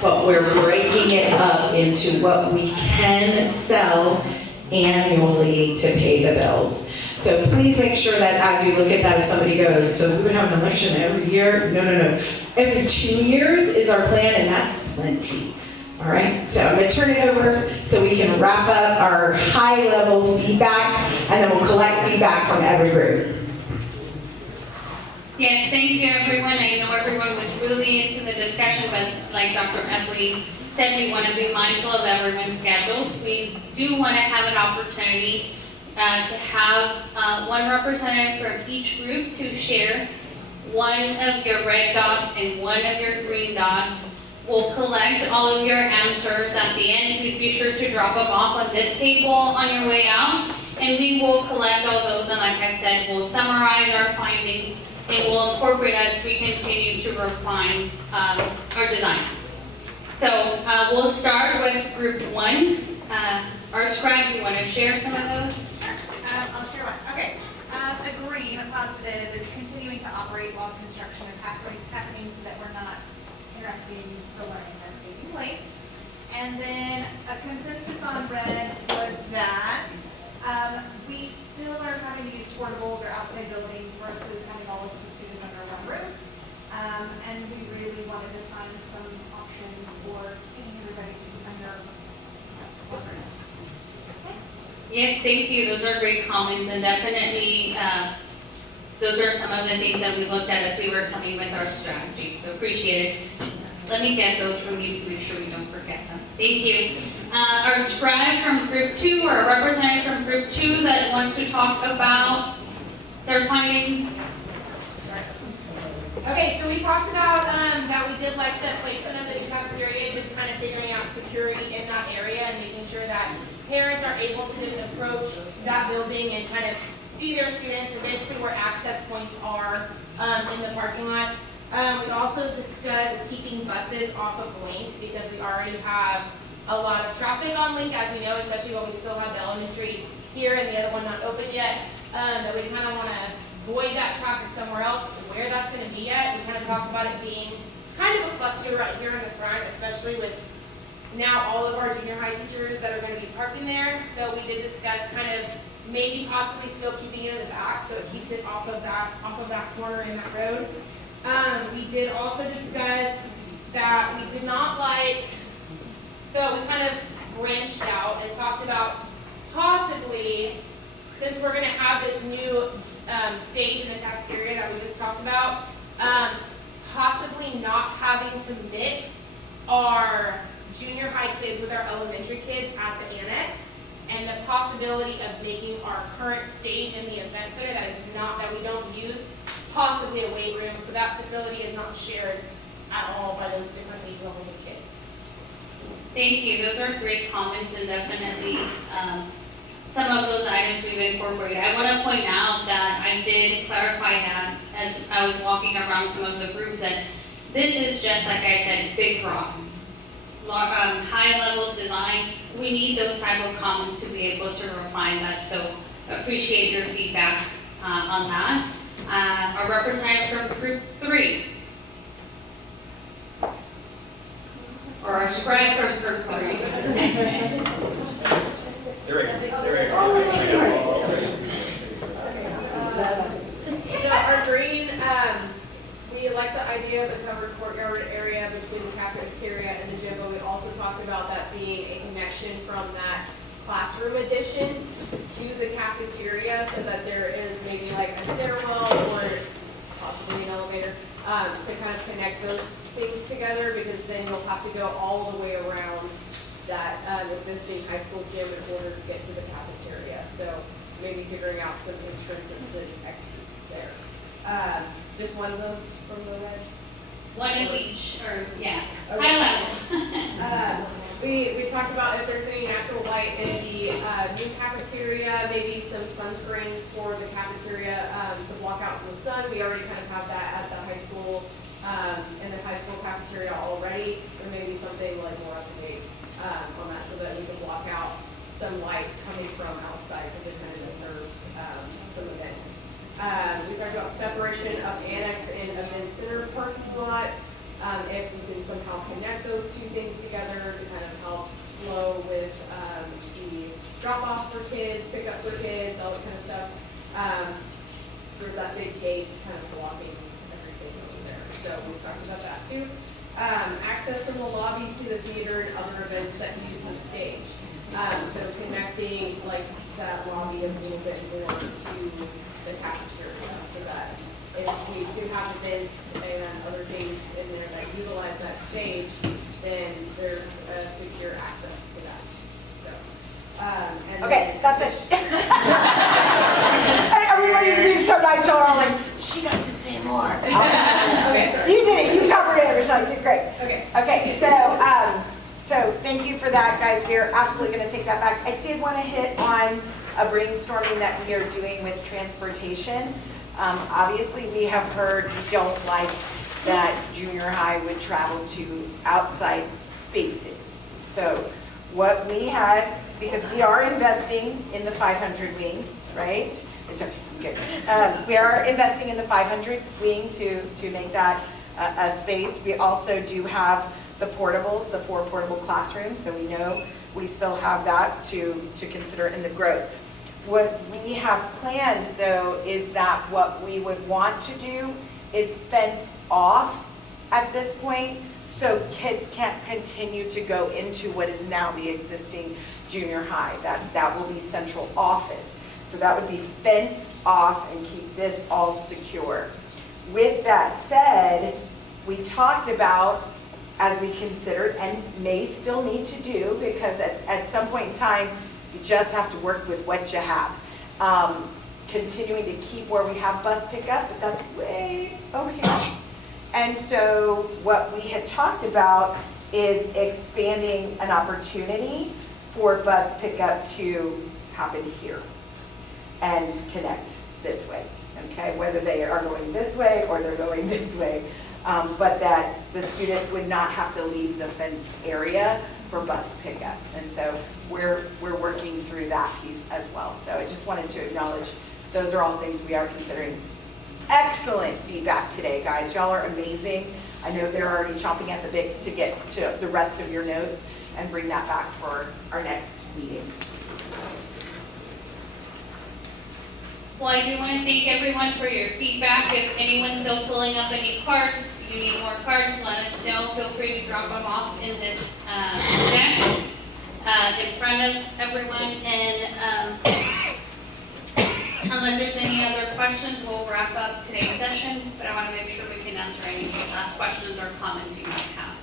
But we're breaking it up into what we can sell annually to pay the bills. So please make sure that as you look at that, if somebody goes, so we would have an election every year? No. Every 2 years is our plan, and that's plenty. All right, so I'm going to turn it over so we can wrap up our high-level feedback, and then we'll collect feedback from every group. Yes, thank you, everyone. I know everyone was really into the discussion, but like Dr. Epley said, we want to be mindful of everyone's schedule. We do want to have an opportunity to have one representative from each group to share one of your red dots and one of your green dots. We'll collect all of your answers at the end. Please be sure to drop them off on this table on your way out, and we will collect all those, and like I said, we'll summarize our findings, and we'll incorporate as we continue to refine our design. So we'll start with group 1. Our scribe, do you want to share some of those? I'll share one. Okay. A green, a positive, is continuing to operate while construction is happening so that we're not interrupting the learning that's taking place. And then a consensus on red was that we still are having to use portables or outside buildings versus having all of the students under one roof. And we really wanted to find some options for getting everybody under one roof. Yes, thank you. Those are great comments, and definitely those are some of the things that we looked at as we were coming with our strategy. So appreciate it. Let me get those from you to make sure we don't forget them. Thank you. Our scribe from group 2, or a representative from group 2 that wants to talk about their findings. Okay, so we talked about that we did like the placement of the new cafeteria, just kind of figuring out security in that area and making sure that parents are able to just approach that building and kind of see their students, and basically where access points are in the parking lot. We also discussed keeping buses off of Link because we already have a lot of traffic on Link, as we know, especially when we still have the elementary here and the other one not open yet. that we kind of want to void that traffic somewhere else. Where that's going to be at, we kind of talked about it being kind of a cluster right here in the front, especially with now all of our junior high teachers that are going to be parking there. So we did discuss kind of maybe possibly still keeping it in the back, so it keeps it off of that corner in that road. We did also discuss that we did not like, so we kind of branched out and talked about possibly, since we're going to have this new stage in the cafeteria that we just talked about, possibly not having to mix our junior high kids with our elementary kids at the annex, and the possibility of making our current stage in the event center that we don't use, possibly a weight room, so that facility is not shared at all by those different age levels of kids. Thank you, those are great comments, and definitely some of those items we've incorporated. I want to point out that I did clarify that as I was walking around some of the groups, that this is just, like I said, big rocks. High level design, we need those type of comments to be able to refine that, so appreciate your feedback on that. Our representative from group 3, or our scribe from group 3. So our green, we like the idea of the covered courtyard area between the cafeteria and the gym, but we also talked about that being a connection from that classroom addition to the cafeteria, so that there is maybe like a stairwell or possibly an elevator to kind of connect those things together, because then you'll have to go all the way around that existing high school gym in order to get to the cafeteria. So maybe figuring out some entrances and exits there. Just one of them from the red? One of each, or yeah, Okay. high level. We talked about if there's any natural light in the new cafeteria, maybe some sunscreens for the cafeteria to block out from the sun. We already kind of have that at the high school, in the high school cafeteria already. There may be something like more up to date on that, so that we can block out some light coming from outside, because it kind of disturbs some events. We talked about separation of annex and event center parking lot. If we can somehow connect those two things together to kind of help flow with the drop off for kids, pick up for kids, all that kind of stuff. There's that big gate kind of blocking everything over there. So we talked about that too. Access from the lobby to the theater and other events that use the stage. So connecting like that lobby a little bit more to the cafeteria, so that if we do have events and other things in there that utilize that stage, then there's secure access to that. So, and Okay, that's it. Everybody's being so nice, so I'm like, she got to say more. Okay, sorry. You did it. You covered it, Michelle. You did great. Okay. Okay, so thank you for that, guys. We are absolutely going to take that back. I did want to hit on a brainstorming that we are doing with transportation. Obviously, we have heard we don't like that junior high would travel to outside spaces. So what we had, because we are investing in the 500 wing, right? It's okay, I'm good. We are investing in the 500 wing to make that a space. We also do have the portables, the 4 portable classrooms, so we know we still have that to consider in the growth. What we have planned, though, is that what we would want to do is fence off at this point, so kids can't continue to go into what is now the existing junior high. That will be central office. So that would be fenced off and keep this all secure. With that said, we talked about, as we considered, and may still need to do, because at some point in time, you just have to work with what you have. Continuing to keep where we have bus pickup, but that's way over here. And so what we had talked about is expanding an opportunity for bus pickup to happen here and connect this way, okay? Whether they are going this way or they're going this way, but that the students would not have to leave the fenced area for bus pickup. And so we're working through that piece as well. So I just wanted to acknowledge those are all things we are considering. Excellent feedback today, guys. Y'all are amazing. I know they're already chomping at the bit to get to the rest of your notes and bring that back for our next meeting. Well, I do want to thank everyone for your feedback. If anyone's still filling up any cards, you need more cards, let us know. Feel free to drop them off in this deck in front of everyone. And unless there's any other questions, we'll wrap up today's session. But I want to make sure we can answer any last questions or comments you might have.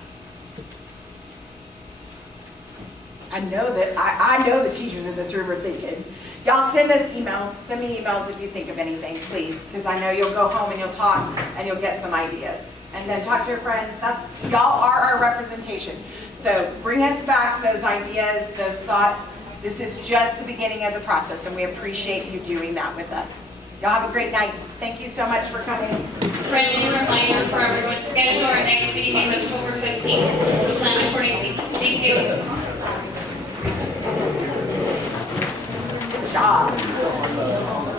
I know the teachers in this room are thinking, y'all send us emails, send me emails if you think of anything, please, because I know you'll go home and you'll talk and you'll get some ideas. And then talk to your friends, y'all are our representation. So bring us back those ideas, those thoughts. This is just the beginning of the process and we appreciate you doing that with us. Y'all have a great night. Thank you so much for coming. Friendly reminder for everyone's schedule, our next meeting is October 15th. We plan accordingly. Thank you. Good job.